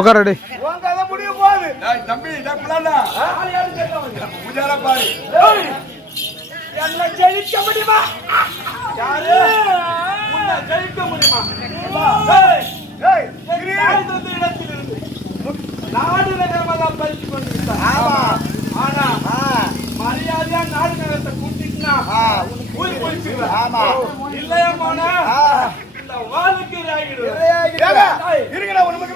உட்காரடி தம்பி பாரு ஜெயிக்க முடியுமா? யாரு ஜெயிக்க முடியுமா? நாடு நகரமெல்லாம் பறித்து கொண்டிருந்தார். ஆனா மரியாதையா நாடு நகரத்தை கூட்டிட்டுனா ஊர் போயிடுச்சு. இல்லையா போனா இந்த வாளுக்கு இருக்கிற ஒண்ணு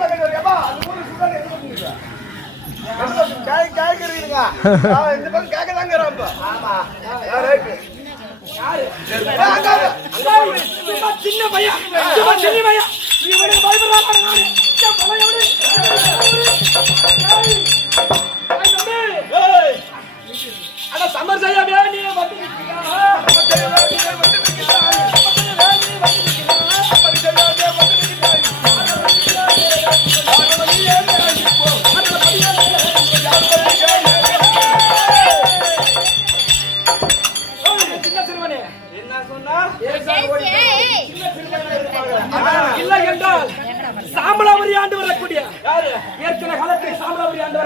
இந்த பக்கம் கேட்கதாங்க. சின்ன பையன் சமர் செய்ய வேண்டிய இல்லை என்றால் சாம்பலாவரி ஆண்டு வரக்கூடிய ஏற்கனவே காலத்தை சாம்பலாவரி ஆண்டு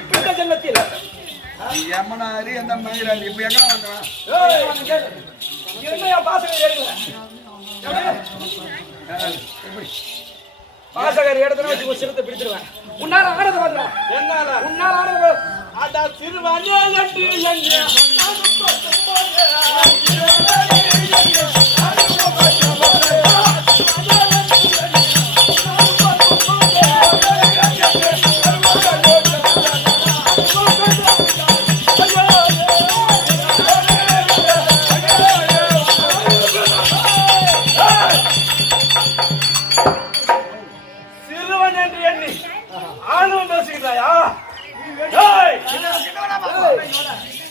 இப்ப ஜென்மத்தில் யமனாரி அந்த மயிலாரி இப்ப எங்க வந்தா என்னையா பாசகர் பாசகர் இடத்துல வச்சு ஒரு சிரத்தை பிடிச்சிருவேன். உன்னால ஆனது வரல என்னால உன்னால ஆனது அடா சிறுவனே என்று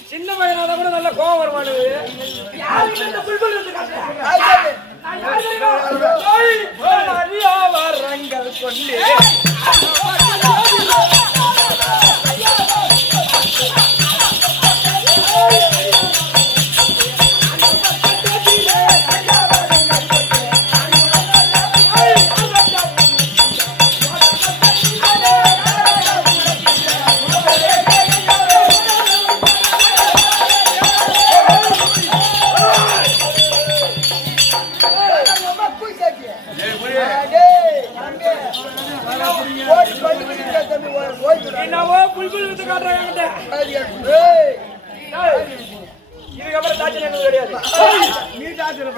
சின்ன பையனால கூட நல்ல கோவம் வருவானு. வரங்கள் கொண்டு என்னவோ புல்புல் வித்து காட்டுறாங்க. இதுக்கப்புறம் தாச்சல் எனக்கு கிடையாது. நீ தாச்சல்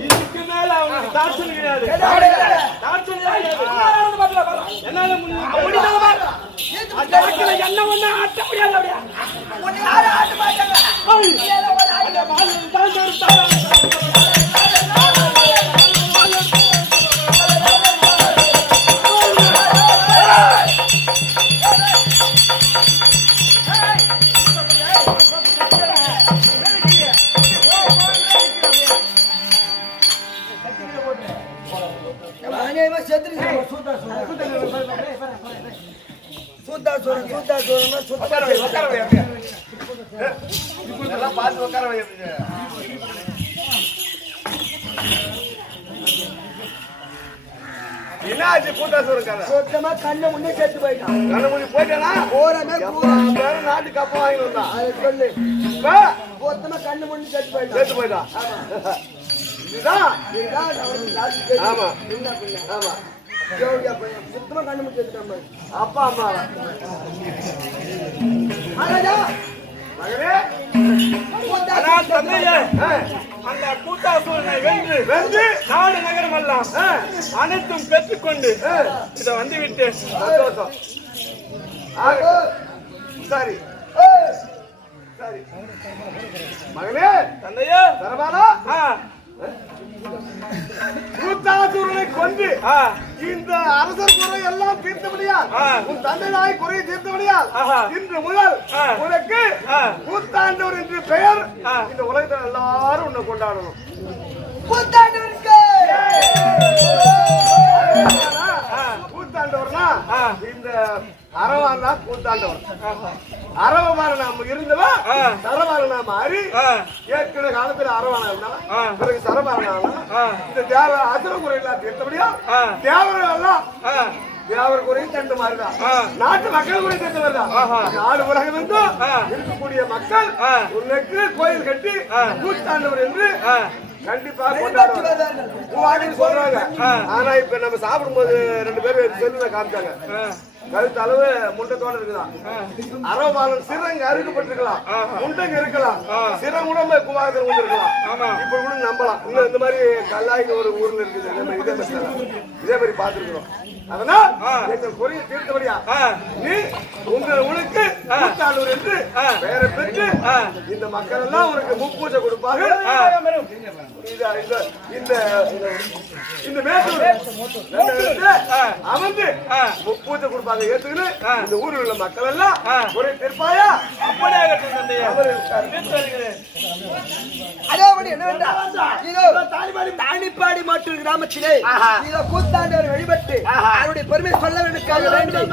இதுக்கு மேல அவனுக்கு தாட்சல் கிடையாது. என்ன ஒண்ணு ஆட்ட முடியாது. சூத்தா சோழனா உட்கார வை அப்படியே எல்லாம் பார்த்து உட்கார வை அப்படியே என்ன ஆச்சு கூட்டாசூரன் கதை சுத்தமா கண்ணை முன்னே சேர்த்து போயிட்டான். கண்ண முடி போயிட்டானா போறமே நாட்டுக்கு அப்பா வாங்கி வந்தான் அது சொல்லு இப்ப மொத்தமா கண்ணு முன்னே சேர்த்து போயிட்டான். சேர்த்து போயிட்டான் இதுதான் இதுதான் அவனுக்கு ஜாஸ்தி தெரியும். ஆமா என்ன பிள்ளை? ஆமா ஜோடியா பையன் சுத்தமா கண்ணு முன்னே சேர்த்துட்டான் பாரு. அப்பா அம்மா மகாராஜா மகனே ஆனா தந்தையே, அந்த கூட்டாசூரனை வென்று நாடு நகரமெல்லாம் அனைத்தும் பெற்றுக்கொண்டு இதை வந்து விட்டு சந்தோஷம் சரி சரி மகனே தந்தையே, தரவானா ஆ, கூட்டாசூரனை கொண்டு இந்த அரசர் குறை எல்லாம் தீர்த்தபடியா உன் தந்தையாய் குறையை தீர்த்தபடியால் இன்று முதல் உனக்கு கூத்தாண்டவர் என்று பெயர் இந்த உலகத்தில் எல்லாரும் உன்னை கொண்டாடணும் கூத்தாண்டவருக்கு கூத்தாண்டவர்னா இந்த அரவான் தான் கூத்தாண்டவர் அரவமான நாம இருந்தவா சரவான மாறி ஏற்கனவே காலத்துல அரவானா இருந்தா பிறகு சரவானா இந்த தேவ அசுரகுறை எல்லாம் தீர்த்தபடியா தேவர்கள் எல்லாம் தேவர் குறையும் தண்டு மாதிரிதான் நாட்டு மக்கள் குறை தண்டு மாதிரிதான் நாடு உலகம் என்றும் இருக்கக்கூடிய மக்கள் உனக்கு கோயில் கட்டி கூத்தாண்டவர் என்று கண்டிப்பா கொண்டாடுவாங்க சொல்றாங்க. ஆனா இப்ப நம்ம சாப்பிடும்போது 2 பேரும் செல்லுல காமிச்சாங்க கழுத்து அளவு முண்டத்தோட இருக்குதான் அரவாளன் சிறங்க அறுக்கப்பட்டிருக்கலாம் முண்டங்க இருக்கலாம் சிறம் உடம்பு குவாரத்தில் கொண்டு இருக்கலாம் இப்ப கூட நம்பலாம் இன்னும் இந்த மாதிரி கல்லாய்க்கு ஒரு ஊர்ல இருக்குது இதே மாதிரி பார்த்திருக்கிறோம். அதனால் எங்கள் குறையை தீர்த்தபடியா நீ உனக்கு கூத்தாண்டவர் என்று பெயரை பெற்று இந்த மக்கள் எல்லாம் உனக்கு முப்பூஜை கொடுப்பாங்க. இந்த மேட்டூர் அமர்ந்து முப்பூஜை கொடுப்பாங்க ஏத்துக்கிட்டு இந்த ஊரில் உள்ள மக்கள் எல்லாம் குறை தீர்ப்பாயா அப்படியே தந்தையே அதேபடி என்னவென்றால் தானிப்பாடி மாற்று கிராமத்திலே இதோ கூத்தாண்டவர் வழிபட்டு அவருடைய பெருமை சொல்ல வேண்டும்.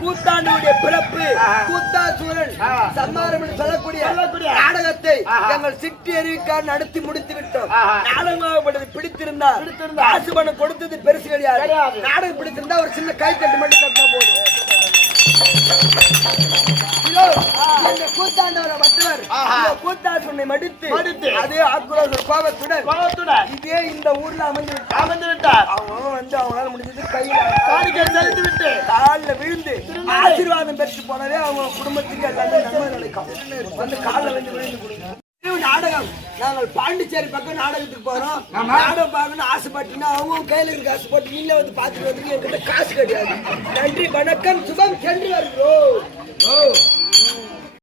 கூத்தாண்டவருடைய பிறப்பு கூத்தாசூரன் சம்மாரம் என்று சொல்லக்கூடிய நாடகத்தை எங்கள் சிட்டி அறிவிக்கார் நடத்தி முடித்து விட்டோம். நாடகமாகப்பட்டது பிடித்திருந்தால் காசு பணம் கொடுத்தது பெருசு கிடையாது. நாடகம் பிடித்திருந்தா ஒரு சின்ன கை தட்டு மட்டும் கட்டினா போதும். இந்த கூத்தாண்டவரை மற்றவர் கூத்தாசூரனை மடித்து அதே ஆக்ரோஷ கோபத்துடன் இதே இந்த ஊர்ல அமர்ந்து விட்டார். அவங்க வந்து அவங்களால முடிஞ்சது கையில செலுத்தி விட்டு காலில் விழுந்து ஆசீர்வாதம் பெற்று போனதே அவங்க குடும்பத்துக்கு எல்லாமே நன்மை நினைக்கும். வந்து காலில் வந்து விழுந்து நாடகம் நாங்கள் பாண்டிச்சேரி பக்கம் நாடகத்துக்கு போறோம். நாடகம் பார்க்கணும் ஆசைப்பட்டீங்கன்னா அவங்க கையில இருக்க காசு போட்டு நீங்களே வந்து பார்த்துட்டு வந்து என்கிட்ட காசு கிடையாது. நன்றி வணக்கம் சுபம் சென்று வருகிறோம்.